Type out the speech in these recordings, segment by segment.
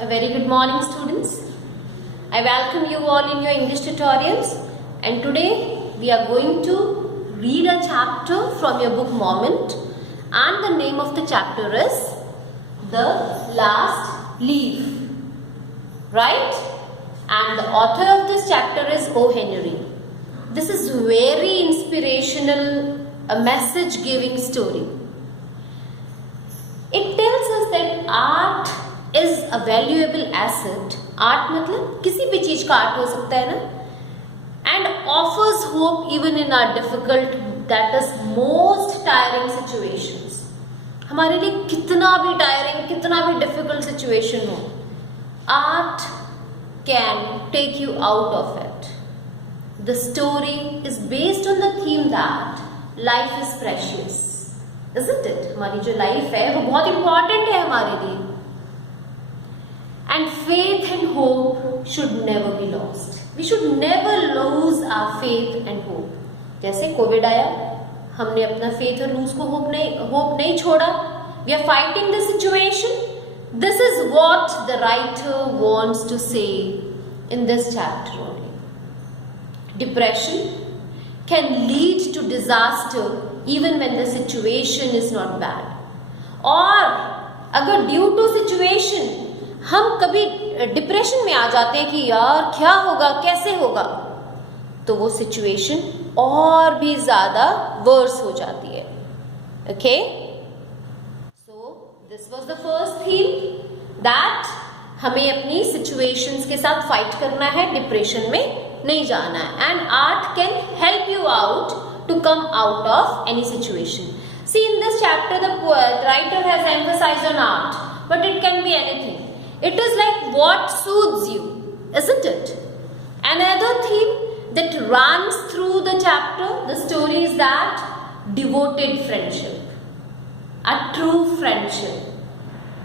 A very good morning, students. I welcome you all in your English tutorials, and today we are going to read a chapter from your book Moment, and the name of the chapter is The Last Leaf, right? And the author of this chapter is O. Henry. This is very inspirational, a message giving story. It tells us that art is a valuable asset. Art मतलब किसी भी चीज का art हो सकता है ना, and offers hope even in our difficult, that is most tiring situations. हमारे लिए कितना भी tiring, कितना भी difficult situation हो, art can take you out of it. The story is based on the theme that life is precious, isn't it? हमारी जो life है वो बहुत important है हमारे लिए. And faith and hope should never be lost. We should never lose our faith and hope. जैसे Covid आया, हमने अपना faith और lose को hope नहीं छोड़ा. We are fighting the situation. This is what the writer wants to say in this chapter only. Depression can lead to disaster even when the situation is not bad. और अगर due to situation हम कभी depression में आ जाते हैं कि यार क्या होगा, कैसे होगा, तो वो सिचुएशन और भी ज़्यादा वर्स हो जाती है. Okay, so this was the first theme that हमें अपनी सिचुएशंस के साथ फाइट करना है, डिप्रेशन में नहीं जाना है. And art can help you out to come out of any situation. See in this chapter the writer has emphasized on art, but it can be anything. It is like what soothes you, isn't it? Another theme that runs through the chapter, the story, is that devoted friendship. A true friendship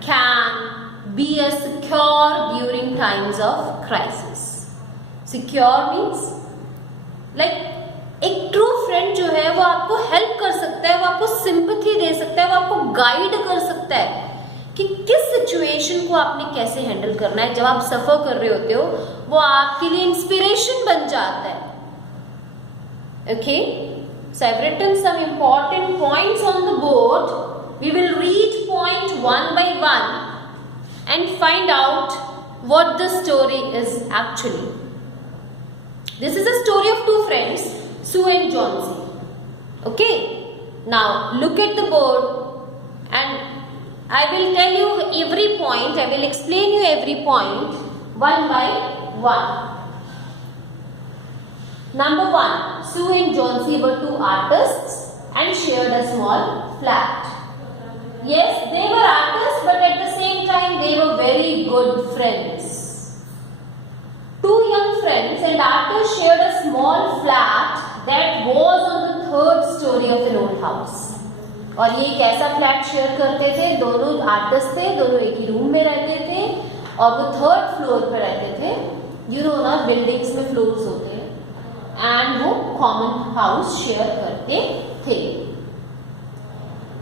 can be a secure during times of crisis. Secure means like एक true friend जो है वो आपको help कर सकता है, वो आपको सिंपैथी दे सकता है, वो आपको गाइड कर सकता है कि किस सिचुएशन को आपने कैसे हैंडल करना है. जब आप सफर कर रहे होते हो वो आपके लिए इंस्पिरेशन बन जाता है. Okay, so I have written some important points on the board. We will read point one by one and find out what the story is actually. This is a story of two friends, Sue and Johnsy. Okay, now look at the board and I will tell you every point, I will explain you every point one by one. Number one, Sue and Johnsy were two artists and shared a small flat. Yes, they were artists, but at the same time they were very good friends. Two young friends and artists shared a small flat that was on the third story of an old house. और ये एक ऐसा flat share करते थे. दोनों artist थे, दोनों एक ही रूम में रहते थे और वो थर्ड फ्लोर पर रहते थे. यू नो ना, बिल्डिंग्स में फ्लोर्स होते हैं, एंड वो कॉमन हाउस शेयर करते थे.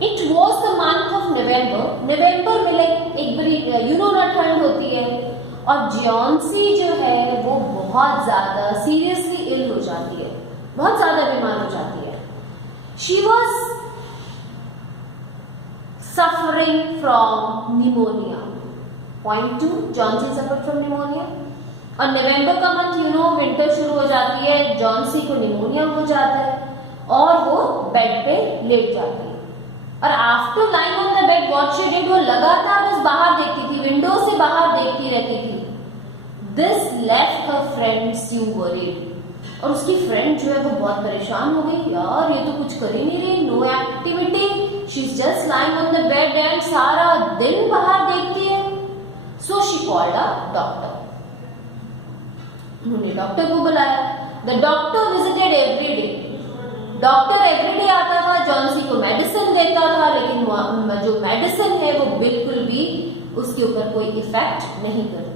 It was the month of November. नवंबर में लाइक एक बड़ी यू नो ना ठंड होती है, और जॉन्सी जो है वो बहुत ज्यादा सीरियसली इल हो जाती है, बहुत ज्यादा बीमार हो जाती है. She was suffering from pneumonia. Point 2, Johnsy suffered from pneumonia. और नवंबर का मंथ यू नो विंटर शुरू हो जाती है, जॉन्सी को निमोनिया हो जाता है और वो बेड पे लेट जाती है. और after lying on the bed what she did, वो लगातार बस बाहर देखती थी, विंडो से बाहर देखती रहती थी. This left her friends you worried. और उसकी फ्रेंड जो है वो बहुत परेशान हो गई. यार ये तो कुछ कर ही नहीं रही, no activity, she is just lying on the bed and सारा दिन बाहर देखती है. So she called a doctor. उन्होंने डॉक्टर को बुलाया. The doctor visited every day. Doctor everyday आता था, जॉन्सी को मेडिसिन देता था, लेकिन जो मेडिसिन है वो बिल्कुल भी उसके ऊपर कोई इफेक्ट नहीं करती.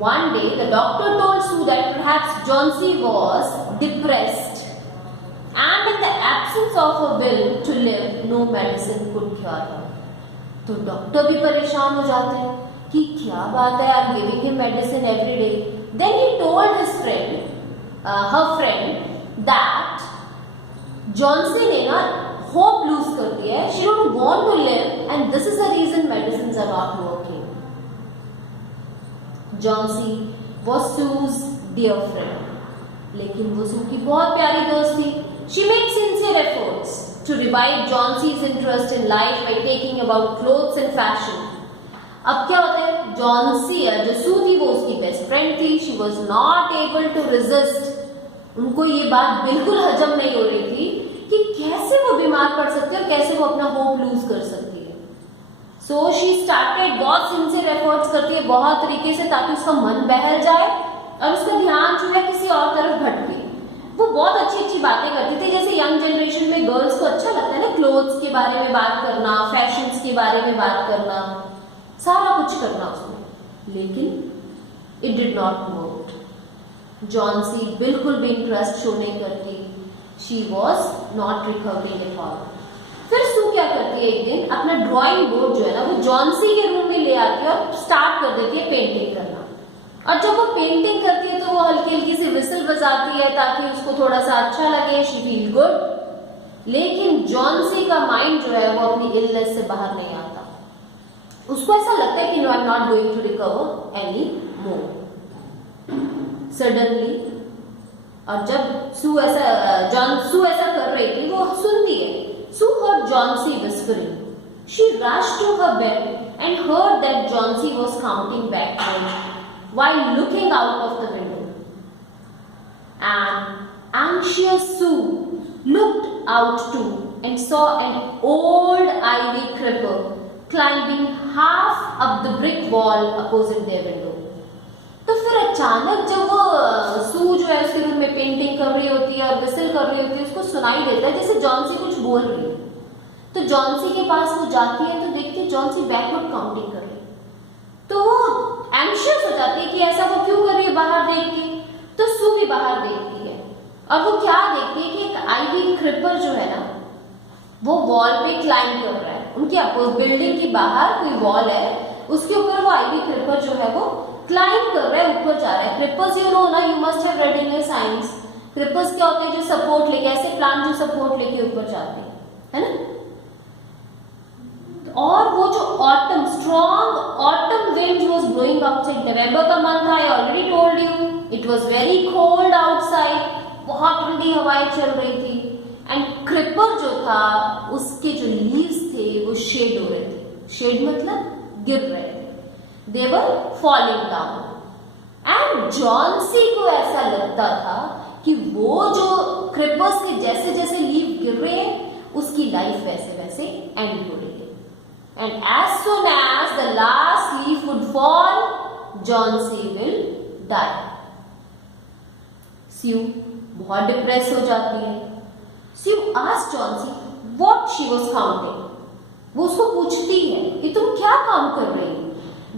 One day, the doctor told Sue that perhaps Johnsy was depressed, and in the absence of a will to live, no medicine could cure her. तो डॉक्टर भी परेशान हो जाते हैं कि क्या बात है, I am giving him medicine every day. Then he told his friend, her friend, that Johnsy ने ना होप लूज कर दिया है. She don't want to live and this is the reason medicines are not working. Johnsy was Sue's dear friend, लेकिन वो सू की बहुत प्यारी दोस्त थी. She made sincere efforts to revive Johnson's interest in life by taking about clothes and fashion. अब क्या होता है, जॉन्सी जो सू थी वो उसकी बेस्ट फ्रेंड थी. She was not able to resist. उनको ये बात बिल्कुल हजम नहीं हो रही थी कि कैसे वो बीमार पड़ सकती है और कैसे वो अपना होप लूज कर सकती है. सो शी स्टार्टेड, बहुत सिंसियर एफर्ट्स करती है बहुत तरीके से ताकि उसका मन बहल जाए और उसका ध्यान जो है किसी और तरफ भटके. वो बहुत अच्छी अच्छी बातें करती थी, जैसे यंग जनरेशन में गर्ल्स को अच्छा लगता है ना क्लोथ्स के बारे में बात करना, फैशंस के बारे में बात करना, सारा कुछ करना उसमें. लेकिन it did not work. Johnsy बिल्कुल भी इंटरेस्ट शो नहीं करती. She was not recovering at all. फिर सू क्या करती है, एक दिन अपना ड्राइंग बोर्ड जो है ना वो जॉन्सी के रूम में ले आती है और स्टार्ट कर देती है पेंटिंग करना. और जब वो पेंटिंग करती है तो वो हल्की हल्की सी विसल बजाती है ताकि उसको थोड़ा सा अच्छा लगे, शी फील गुड. लेकिन जॉन्सी का माइंड जो है वो अपनी इलनेस से बाहर नहीं आता. उसको ऐसा लगता है कि I am not going to recover any more. Suddenly, और जब सू ऐसा कर रही थी वो सुनती है. Sue heard Johnsy whispering. She rushed to her bed and heard that Johnsy was counting backwards while looking out of the window. And anxious Sue looked out too and saw an old ivy creeper climbing half up the brick wall opposite their window. तो फिर अचानक जब वो सू जो है उसके room में painting कर रही होती है और विसल कर रही होती है, उसको सुनाई देता है जैसे जॉन्सी कुछ बोल रही है. तो जॉन्सी के पास वो जाती है तो देखती है जॉन्सी बैकवर्ड काउंटिंग कर रही है. तो वो एंशियस हो जाती है कि ऐसा वो क्यों कर रही है बाहर देख के. तो सू भी बाहर देखती है और वो क्या देखती है कि एक आईवी क्रिपर जो है ना वो वॉल पे क्लाइंब कर रहा है. उनकी बिल्डिंग के बाहर कोई वॉल है, उसके ऊपर वो आईवी क्रिपर जो है वो क्लाइंब कर रहा है, ऊपर जा रहा है. क्रिपर्स यू नो ना, you must have read in your science. Creepers क्या होते हैं, जो सपोर्ट लेके, ऐसे प्लांट जो सपोर्ट लेके ऊपर जाते हैं, है ना. और वो जो autumn, strong autumn wind was blowing outside. नवंबर का मंथ था, I already told you. It was very cold outside. बहुत ठंडी हवाएं चल रही थी. एंड क्रिपर जो था उसके जो लीव्स थे वो शेड हो रहे थे. शेड मतलब गिर रहे थे. They were falling down. And Johnsy को ऐसा लगता था कि वो जो क्रिपर्स के जैसे जैसे लीव गिर रहे हैं उसकी लाइफ वैसे वैसे एंड हो रही है. And as soon as the last leaf would fall, Johnsy will die. Sue बहुत डिप्रेस हो जाती है. Sue asked Johnsy what she was counting. वो उसको पूछती है कि तुम क्या काउंट कर रही हो.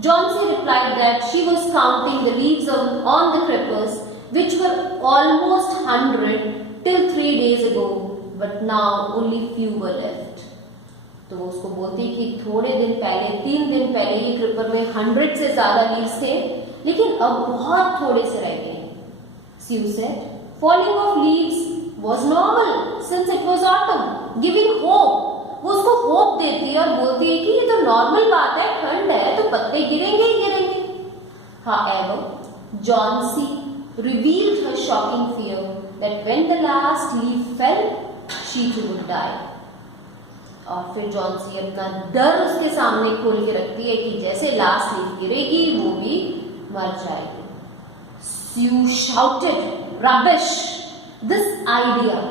Johnsy replied that she was counting the leaves on the creepers, which were almost 100 till 3 days ago, but now only few were left. तो वो उसको बोलती कि थोड़े दिन पहले, 3 दिन पहले ये क्रिपर में 100 से ज्यादा लीव्स थे, लेकिन अब बहुत थोड़े से रह गए. Sue said, falling of leaves was normal since it was autumn, giving hope. वो उसको होप देती है और बोलती है कि ये तो नॉर्मल बात है, ठंड है तो पत्ते गिरेंगे ही गिरेंगे. However, Johnsy revealed her shocking fear that when the last leaf fell, she too would die. और फिर जॉन्सी अपना डर उसके सामने खोल के रखती है कि जैसे लास्ट लीफ गिरेगी वो भी मर जाएगी. Sue shouted, "Rubbish! This idea!"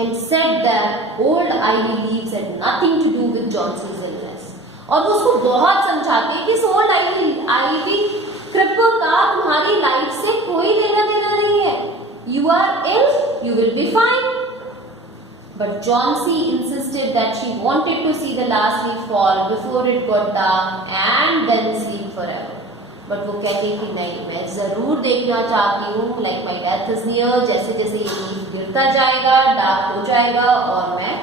and said that old ivy leaves had nothing to do with Johnson's illness. और वो उसको बहुत समझाती है कि इस old ivy क्रिपर का तुम्हारी लाइफ से कोई लेना देना नहीं है. You are ill, you will be fine. But Johnsy insisted that she wanted to see the last leaf fall before it got dark and then sleep forever. But वो कहती कि नहीं, मैं जरूर देखना चाहती हूँ, like my death is near, जैसे जैसे ये लीफ गिरता जाएगा, डार्क हो जाएगा और मैं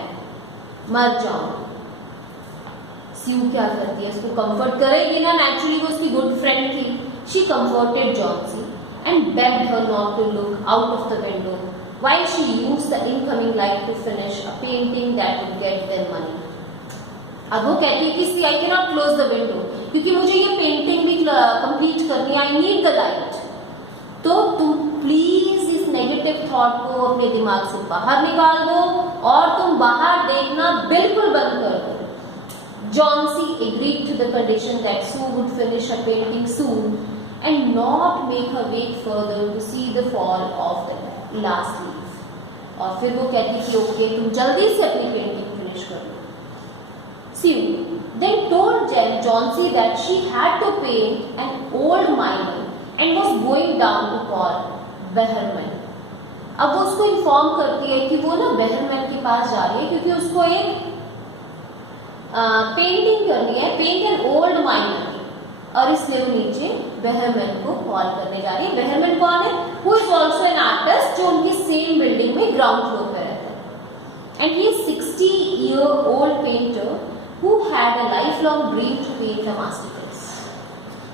मर जाऊँ. स्यू क्या करती है, उसको कंफर्ट करेगी ना, नेचुरली वो उसकी गुड फ्रेंड थी. She comforted Johnsy and begged her not to look out of the window while she used the incoming light to finish a painting that would get them money. अब वो कहती है कि see I cannot close the window क्योंकि मुझे ये painting भी complete करनी है, I need the light. तो तुम प्लीज इस नेगेटिव थॉट को अपने दिमाग से बाहर निकाल दो और तुम बाहर देखना बिल्कुल बंद कर दो. Johnsy agreed to the condition that Sue would finish her painting soon and not make her wait further to see the fall of the last leaf. और फिर वो कहती कि ओके तुम जल्दी से अपनी पेंटिंग फिनिश कर लो. Sue then told Johnsy that she had to paint an old miner and was going down to call Behrman. अब वो उसको इन्फॉर्म करती है कि वो ना बेहरमैन के पास जा रही है क्योंकि उसको एक पेंटिंग करनी है, पेंट एन ओल्ड माइनर. और इसलिए वो नीचे बेहरमैन को कॉल करने जा रही है. बेहरमैन कौन है? Who is also an artist जो उनकी सेम बिल्डिंग में ग्राउंड फ्लोर पे रहता है. And he is 60-year-old painter who had a life long dream to paint a masterpiece.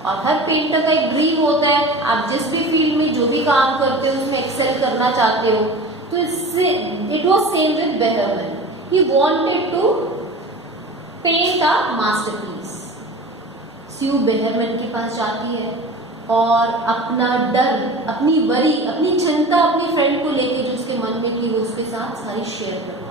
और हर पेंटर का एक ड्रीम होता है, आप जिस भी फील्ड में जो भी काम करते हो उसमें एक्सेल करना चाहते हो. तो इससे it was same with Behrman. He wanted to paint a masterpiece. Sue Behrman के पास जाती है और अपना डर, अपनी वरी, अपनी चिंता अपनी फ्रेंड को लेके जो उसके मन में थी वो उसके साथ सारी शेयर करती है.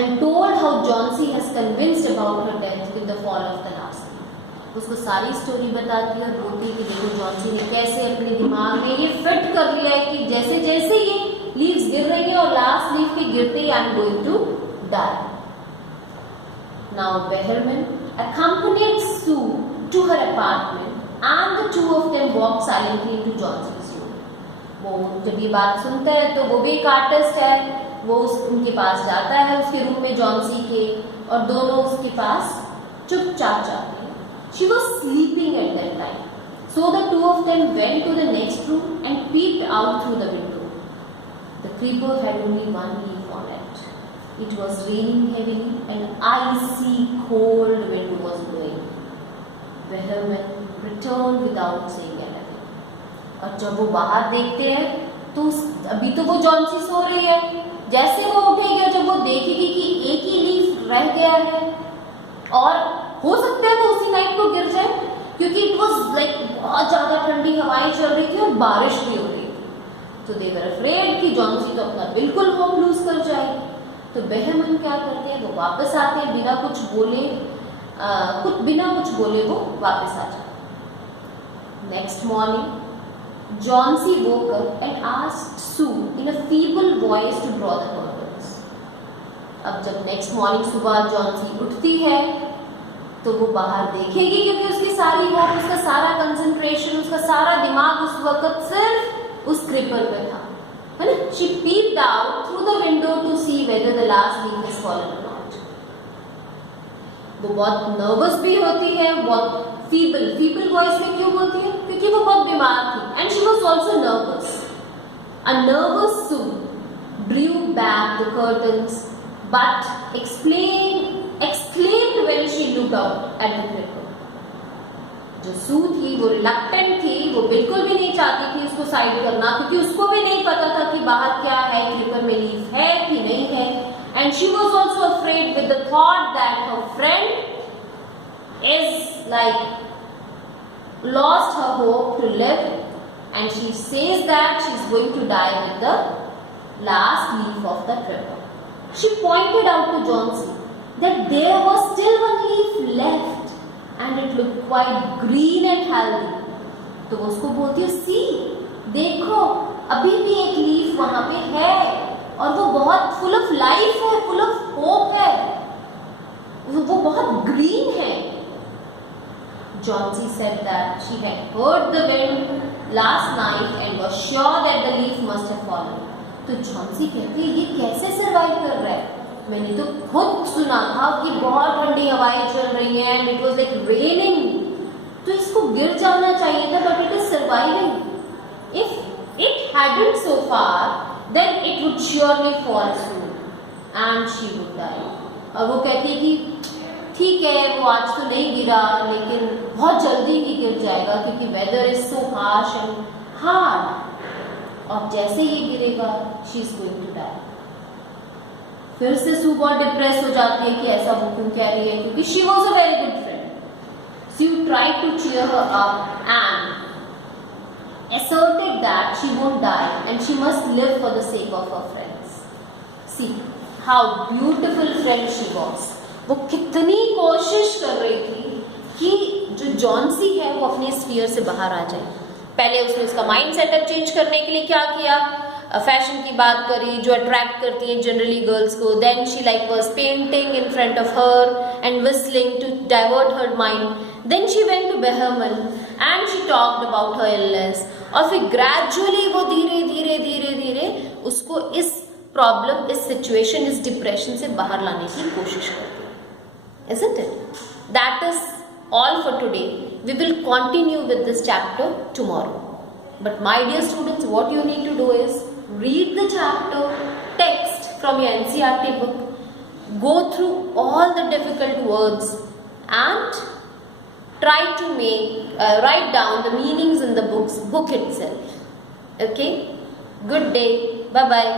And told how Johnsy has convinced about her death with the fall of the last leaf. उसको सारी स्टोरी बताती है और बोलती है कि देखो जॉन्सी ने कैसे अपने दिमाग में ये फिट कर लिया है कि जैसे जैसे ये लीव्स गिर रही है और लास्ट लीफ के गिरते ही I am going to die. Now Behrman accompanied Sue to her apartment and the two of them walked silently into Johnson's room. वो जब ये बात सुनता है तो वो भी एक आर्टिस्ट है, वो उनके पास जाता है उसके रूम में जॉन्सी के, और दोनों उसके पास चुपचाप जाते हैं. She was sleeping at that time, so the two of them went to the next room and peeped out through the window. The creeper had only one leaf on it. It was raining heavily and icy cold wind was blowing. Behrman returned without saying anything. और जब वो बाहर देखते हैं तो अभी तो वो जॉन्सी सो रही है. जैसे वो उठेगी और जब वो देखेगी कि एक ही लीफ रह गया है और हो सकता है वो उसी नाइट को गिर जाए क्योंकि इट वाज लाइक बहुत ज्यादा ठंडी हवाएं चल रही थी और बारिश भी हो रही थी. तो दे वर अफ्रेड कि जॉन्सी तो अपना बिल्कुल होम लूज कर जाएगी. तो बेहरमैन क्या करते हैं, वो वापस आते हैं बिना कुछ बोले, वो वापस आ जाते. Next morning Johnsy woke up and asked Sue in a feeble voice to draw the curtains. अब जब नेक्स्ट मॉर्निंग सुबह जॉन्सी उठती है तो वो बाहर देखेगी क्योंकि उसकी सारी होप, उसका सारा कंसंट्रेशन, उसका सारा दिमाग उस वक्त सिर्फ उस क्रिपर पे था, है ना. She peeped out through the window to see whether the last leaf has fallen or not. वो बहुत नर्वस भी होती है, बहुत फीबल वॉइस में क्यों बोलती है? क्योंकि वो बहुत बीमार थी. And she was also nervous. A nervous Sue drew back the curtains but exclaimed when she looked out at the creeper. जो सू थी वो रिलक्टेंट थी, वो बिल्कुल भी नहीं चाहती थी उसको साइड करना क्योंकि उसको भी नहीं पता था कि बाहर क्या है, क्रीपर में लीफ है कि नहीं है. And she was also afraid with the thought that her friend is like lost her hope to live, and she says that she is going to die with the last leaf of the creeper. She pointed out to Johnsy that there was still one leaf left and it looked quite green and healthy. तो वो उसको बोलती है, सी देखो अभी भी एक leaf वहां पे है और वो बहुत फुल ऑफ लाइफ है, फुल ऑफ होप है, वो बहुत ग्रीन है. Johnsy said that she had heard the wind last night and was sure that the leaf must have fallen. तो Johnsy कहती है ये कैसे सरवाइव कर रहा है? मैंने तो खुद सुना था कि बहुत ठंडी हवाएं चल रही हैं and it was like raining. तो इसको गिर जाना चाहिए था but it is surviving. If it hadn't so far, then it would surely fall soon and she would die. और वो कहती है कि ठीक है वो आज तो नहीं गिरा लेकिन बहुत जल्दी ही गिर जाएगा क्योंकि weather is so harsh and hard, और जैसे ही गिरेगा she is going to die. फिर से सू बहुत डिप्रेस हो जाती है कि ऐसा वो क्यों कह रही है, क्योंकि she was a very good friend. So you try to cheer her up and asserted that she won't die and she must live for the sake of her friends. See how beautiful friend she was. वो कितनी कोशिश कर रही थी कि जो Johnsy है वो अपने स्फीयर से बाहर आ जाए। पहले उसने उसका माइंड सेटअप चेंज करने के लिए क्या किया, फैशन की बात करी जो अट्रैक्ट करती है जनरली गर्ल्स को। Then she like was painting in front of her and whistling to divert her mind. Then she went to Behrman and she talked about her illness. और फिर ग्रेजुअली वो धीरे धीरे धीरे धीरे उसको इस प्रॉब्लम, इस सिचुएशन, इस डिप्रेशन से बाहर लाने की कोशिश करती है। Isn't it? That is all for today. We will continue with this chapter tomorrow. But my dear students, what you need to do is read the chapter text from your NCERT book, go through all the difficult words and try to write down the meanings in the book itself. Okay? Good day. Bye bye.